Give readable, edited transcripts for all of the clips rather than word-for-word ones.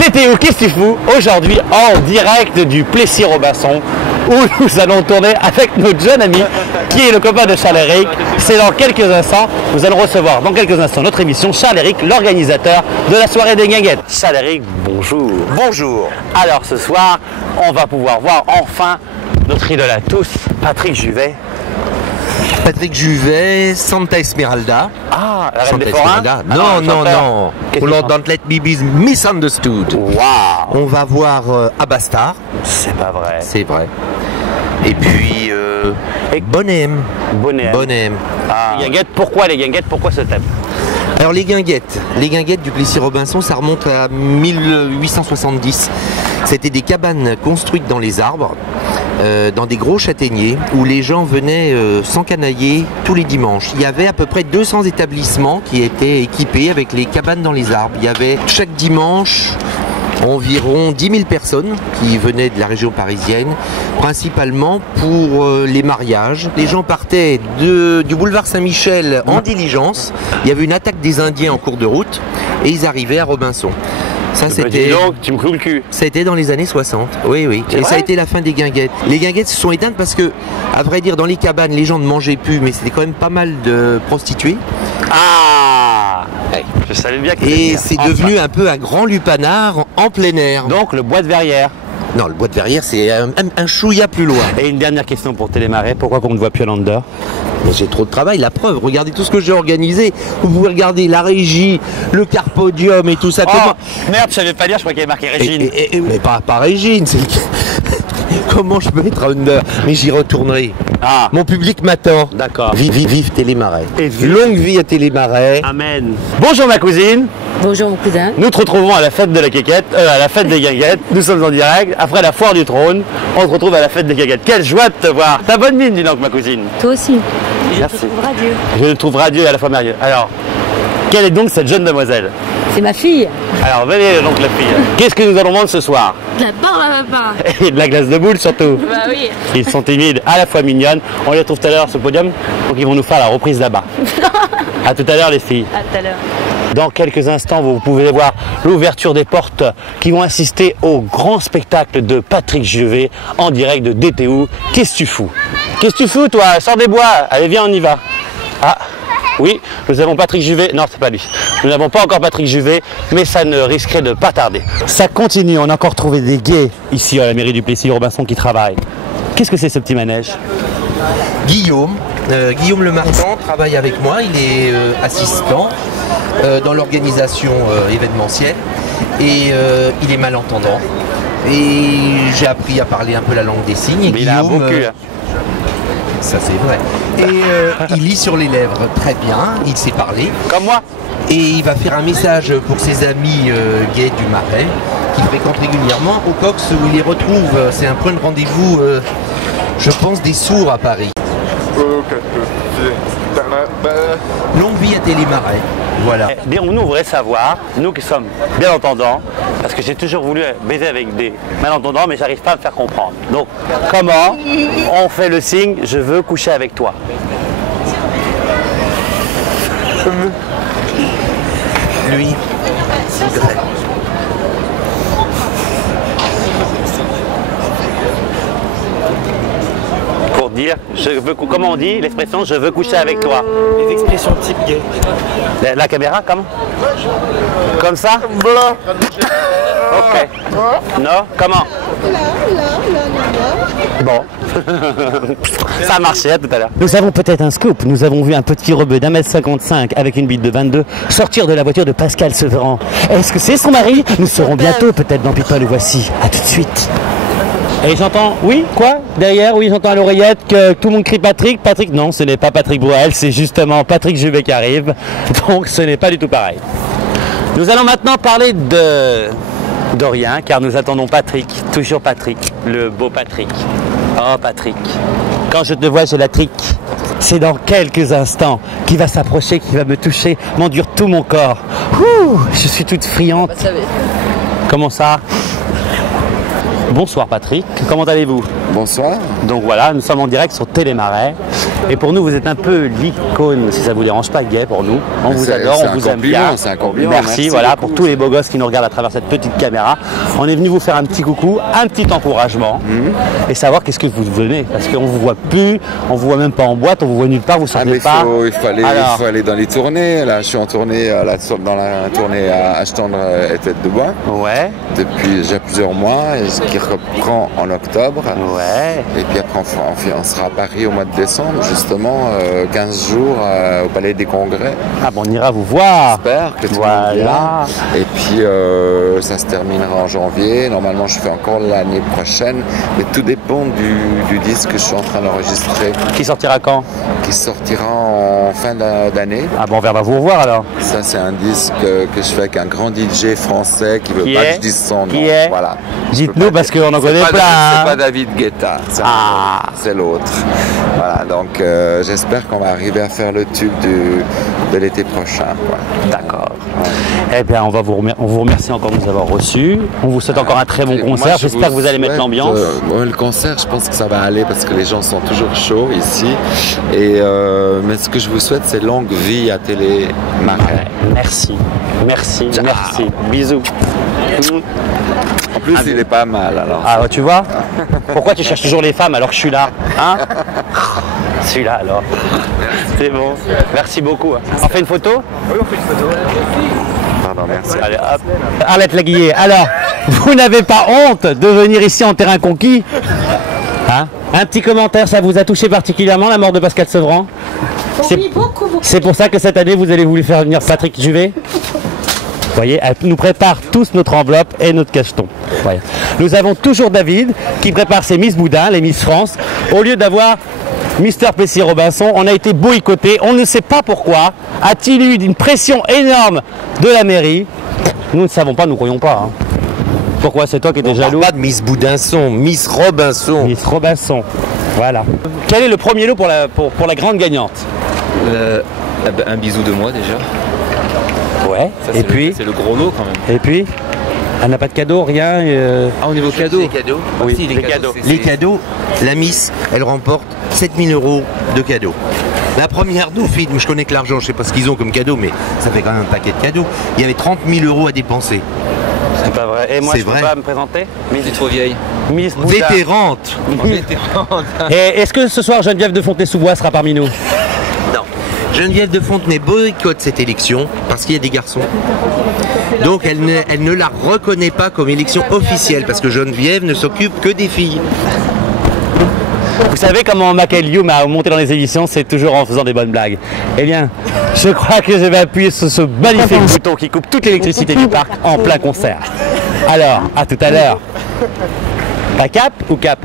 TTO, qu'est-ce que tu fous? Aujourd'hui, en direct du Plessis-Robinson, où nous allons tourner avec notre jeune ami, qui est le copain de Charles-Éric. C'est dans quelques instants, nous allons recevoir dans quelques instants notre émission, Charles-Éric, l'organisateur de la soirée des guinguettes. Charles-Éric, bonjour. Bonjour. Alors ce soir, on va pouvoir voir enfin notre idole à tous, Patrick Juvet. Patrick Juvet, Santa Esmeralda. Ah, la reine Santa des forains? Esmeralda. Ah Non, non, chanteur. non. Qu'est-ce Lord qu'il chante? Don't Let Me Be Misunderstood. Waouh, On va voir Abastar, c'est pas vrai. c'est vrai. Et puis Bonhem. Bonnet. Bonhem. Ah. Les guinguettes, pourquoi les guinguettes? Pourquoi ce thème? Alors les guinguettes du Plessis-Robinson, ça remonte à 1870. C'était des cabanes construites dans les arbres, dans des gros châtaigniers, où les gens venaient s'encanailler tous les dimanches. Il y avait à peu près 200 établissements qui étaient équipés avec les cabanes dans les arbres. Il y avait chaque dimanche environ 10 000 personnes qui venaient de la région parisienne, principalement pour les mariages. Les gens partaient du boulevard Saint-Michel en diligence. Il y avait une attaque des Indiens en cours de route et ils arrivaient à Robinson. Ça, c'était... Donc, tu me cloues le cul. C'était dans les années 60, oui, oui. C'est Et vrai ça a été la fin des guinguettes. Les guinguettes se sont éteintes parce que, à vrai dire, dans les cabanes, les gens ne mangeaient plus, mais c'était quand même pas mal de prostituées. Ah, je savais bien que Et c'était c'est bien. devenu un peu un grand lupanar en plein air. Donc, le bois de Verrières. Non, le bois de Verrières, c'est un chouïa plus loin. Et une dernière question pour Télémarais, pourquoi qu'on ne voit plus à Lander? Mais j'ai trop de travail, la preuve, regardez tout ce que j'ai organisé. Vous pouvez regarder la régie, le carpodium et tout ça. Oh, merde, je savais pas lire, je crois qu'il y avait marqué Régine. Mais pas Régine, c'est... Comment je peux être under? Mais j'y retournerai. Ah, Mon public m'attend. d'accord. Vive Télémarais. Et vive. Longue vie à Télémarais. Amen. Bonjour ma cousine, Bonjour mon cousin. nous te retrouvons à la fête de la quéquette, à la fête des guinguettes. Nous sommes en direct, après la foire du trône, on se retrouve à la fête des guinguettes. Quelle joie de te voir. T'as bonne mine, dis donc ma cousine. Toi aussi. Merci. Je te trouve radieux. Je le trouve radieux et à la fois merveilleux. Alors, quelle est donc cette jeune demoiselle? C'est ma fille. Alors venez donc la fille. Qu'est-ce que nous allons vendre ce soir? La barbe à papa. Et de la glace de boule surtout. Bah oui. Ils sont timides, à la fois mignonnes. On les retrouve tout à l'heure sur ce podium, donc ils vont nous faire la reprise là-bas. À tout à l'heure les filles. À tout à l'heure. Dans quelques instants, vous pouvez voir l'ouverture des portes qui vont assister au grand spectacle de Patrick Juvet en direct de DTO. Qu'est-ce que tu fous? Qu'est-ce que tu fous toi? Sors des bois. Allez viens, on y va. Ah oui, nous avons Patrick Juvet. Non, c'est pas lui. Nous n'avons pas encore Patrick Juvet, mais ça ne risquerait de pas tarder. Ça continue, on a encore trouvé des gays ici à la mairie du Plessis-Robinson qui travaillent. Qu'est-ce que c'est ce petit manège? Guillaume Le Marchand travaille avec moi, il est assistant dans l'organisation événementielle et il est malentendant. Et j'ai appris à parler un peu la langue des signes. Et Mais il a un beau cul. Hein. Ça c'est vrai. Et il lit sur les lèvres très bien, il sait parler. Comme moi. Et il va faire un message pour ses amis gays du Marais qui fréquentent régulièrement au Cox où il les retrouve. C'est un point de rendez-vous, je pense, des sourds à Paris. Longue vie à Télémarais. Voilà. Nous, on voudrait savoir, nous qui sommes bien entendants, parce que j'ai toujours voulu baiser avec des malentendants, mais j'arrive pas à me faire comprendre. Donc, comment on fait le signe « je veux coucher avec toi » Lui, voudrait. pour dire, je veux, comment on dit l'expression « je veux coucher avec toi » Les expressions type gay. La caméra, comment? Comme ça? Ok. Non? Comment? Bon. Ça a marché à tout à l'heure. Nous avons peut-être un scoop. Nous avons vu un petit rebeu d'1,55 m avec une bite de 22 sortir de la voiture de Pascal Sevran. Est-ce que c'est son mari? Nous saurons bientôt peut-être dans People le voici. A tout de suite. Et j'entends, oui, quoi? Derrière, oui, j'entends à l'oreillette que tout le monde crie Patrick. Patrick, non, ce n'est pas Patrick Bruel, c'est justement Patrick Juvet qui arrive. Donc ce n'est pas du tout pareil. Nous allons maintenant parler de rien, car nous attendons Patrick, toujours Patrick, le beau Patrick. Oh Patrick, quand je te vois, j'ai la trique. C'est dans quelques instants qu'il va s'approcher, qu'il va me toucher, m'enduire tout mon corps. Ouh, je suis toute friande. Comment ça? Bonsoir Patrick, comment allez-vous? Bonsoir. Donc voilà, nous sommes en direct sur Télémarais Et pour nous, vous êtes un peu l'icône, si ça vous dérange pas, Gay, pour nous. On vous adore, on vous aime bien. C'est un compliment. Merci, voilà, pour tous les beaux gosses qui nous regardent à travers cette petite caméra. On est venu vous faire un petit coucou, un petit encouragement et savoir qu'est-ce que vous venez. Parce qu'on vous voit plus, on vous voit même pas en boîte, on vous voit nulle part, vous sortez pas. Il faut aller dans les tournées. Là, je suis en tournée, dans la tournée à Achetendre et Tête de Bois. Ouais. Depuis déjà plusieurs mois, et qui reprend en octobre. Ouais. Et puis après, on sera à Paris au mois de décembre, justement, 15 jours au Palais des Congrès. Ah bon, on ira vous voir. J'espère que tout le monde vient. Et puis, ça se terminera en janvier. Normalement, je fais encore l'année prochaine. Mais tout dépend du disque que je suis en train d'enregistrer. Qui sortira quand? Qui sortira en fin d'année. Ah bon, on va vous revoir alors. Ça, c'est un disque que je fais avec un grand DJ français qui veut pas que je dise son nom. Qui est? Voilà. Dites-nous parce qu'on en connaît plein. C'est pas David Guetta, c'est l'autre. Voilà, donc j'espère qu'on va arriver à faire le tube de l'été prochain. D'accord. Eh bien, on vous remercie encore de nous avoir reçus. On vous souhaite encore un très bon concert. J'espère que vous allez mettre l'ambiance. Le concert, je pense que ça va aller parce que les gens sont toujours chauds ici. Mais ce que je vous souhaite, c'est longue vie à Télé Marais. Merci. Bisous. En plus, il est pas mal alors. Ah, tu vois? Pourquoi tu cherches toujours les femmes alors que je suis là? Hein? Celui-là alors. C'est bon. Merci beaucoup. On fait une photo? Oui, on fait une photo. Pardon, merci. Allez, hop. Arlette Laguillet, alors, vous n'avez pas honte de venir ici en terrain conquis? Hein? Un petit commentaire, ça vous a touché particulièrement la mort de Pascal Sevran? Oui, beaucoup. C'est pour ça que cette année, vous allez voulu faire venir Patrick Juvet? Vous voyez, elle nous prépare tous notre enveloppe et notre cacheton. Voyez. Nous avons toujours David qui prépare ses Miss Boudin, les Miss France. Au lieu d'avoir Mister Plessis-Robinson, on a été boycotté. On ne sait pas pourquoi. A-t-il eu une pression énorme de la mairie? Nous ne savons pas, nous ne croyons pas. Hein. Pourquoi? C'est toi qui étais jaloux? Pas de Miss Boudinson, Miss Robinson. Miss Robinson. Voilà. Quel est le premier lot pour la grande gagnante? Un bisou de moi déjà. Ouais. Ça, et puis c'est le gros lot quand même. Et puis elle n'a pas de cadeau, rien. Ah, au niveau cadeau. Les cadeaux. Oui, si, les cadeaux. Les cadeaux, la Miss, elle remporte 7 000 € de cadeaux. La première dauphine, je connais que l'argent, je sais pas ce qu'ils ont comme cadeau, mais ça fait quand même un paquet de cadeaux. Il y avait 30 000 € à dépenser. C'est pas vrai. Et moi, je peux pas me présenter? Miss est trop vieille. Miss Bouddha. Vétérante. Et est-ce que ce soir, Geneviève de Fontenay-sous-Bois sera parmi nous? Non. Geneviève de Fontenay boycotte cette élection parce qu'il y a des garçons. Donc elle ne la reconnaît pas comme élection officielle parce que Geneviève ne s'occupe que des filles. Vous savez comment Michael Youm a monté dans les émissions? C'est toujours en faisant des bonnes blagues. Eh bien, je crois que je vais appuyer sur ce magnifique bouton qui coupe toute l'électricité du parc en plein concert. Alors, à tout à l'heure. Pas cap ou cap?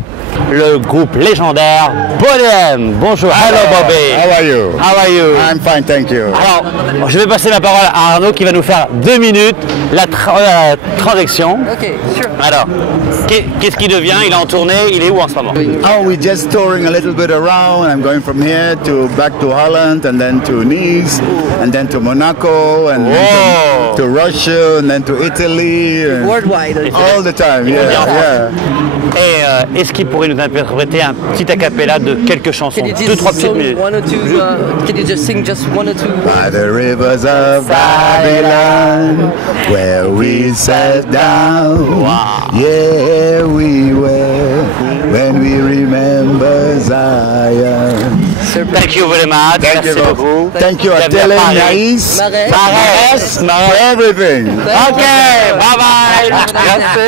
Le groupe légendaire Bonhomme. Bonjour. Hello Bobby. How are you? How are you? I'm fine, thank you. Alors, je vais passer la parole à Arnaud qui va nous faire 2 minutes la transaction. Ok, sure. Alors, qu'est-ce qu'il devient? Il est en tournée, il est où en ce moment? Oh, we're just touring a little bit around. I'm going from here to back to Holland and then to Nice and then to Monaco and then to Russia and then to Italy. And Worldwide. all the time, yeah. Et est-ce qu'il pourrait nous interpréter un petit acapella de quelques chansons? Can you 2-3 just petites minutes. one or two? Can you just sing just one or two? By the rivers of Babylon, where we sat down, yeah, we were, when we remember Zion. Thank you very much. Merci beaucoup. Thank you, Adele and Naïs, for everything. Ok, bye bye. Merci.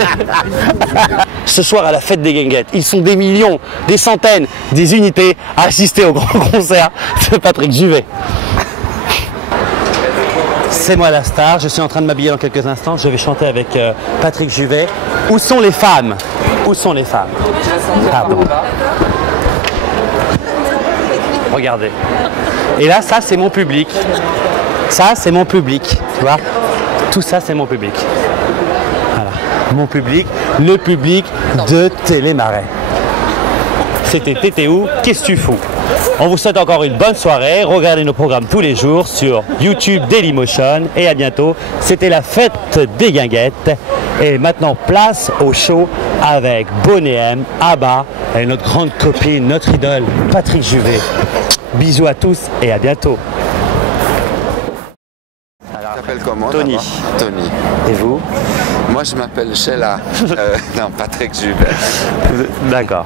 Ce soir à la fête des guinguettes, ils sont des millions, des centaines, des unités à assister au grand concert de Patrick Juvet. C'est moi la star, je suis en train de m'habiller dans quelques instants, je vais chanter avec Patrick Juvet. Où sont les femmes? Où sont les femmes? Pardon. Regardez. Et là, ça c'est mon public. Ça c'est mon public, tu vois. Tout ça c'est mon public. Voilà. Mon public, le public de Télémarais. C'était Tétéou, qu'est-ce que tu fous? On vous souhaite encore une bonne soirée. Regardez nos programmes tous les jours sur YouTube Dailymotion. Et à bientôt. C'était la fête des guinguettes. Et maintenant, place au show avec Bonhomme, Abba et notre grande copine, notre idole, Patrick Juvet. Bisous à tous et à bientôt. Tu t'appelles comment? Tony. d'abord Tony. Et vous? Moi je m'appelle Sheila. Non, Patrick Jubert. D'accord.